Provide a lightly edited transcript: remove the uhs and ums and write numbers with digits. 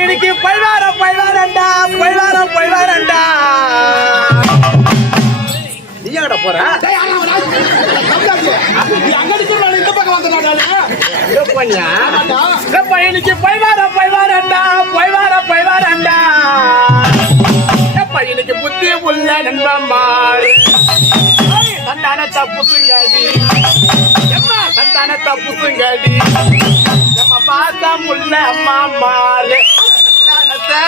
இன்னைக்கு போய்வாரண்டா நீ எங்கடா போற? இந்த பக்கம் வந்துடா இன்னைக்கு போய்வாரண்டா இன்னைக்கு புத்தி உள்ள நண்பம்மாள் சந்தான தப்புங்கடி சந்தான தப்புங்கடி நம்ம பாசம் உள்ள அம்மா மாலே சந்தானத்தை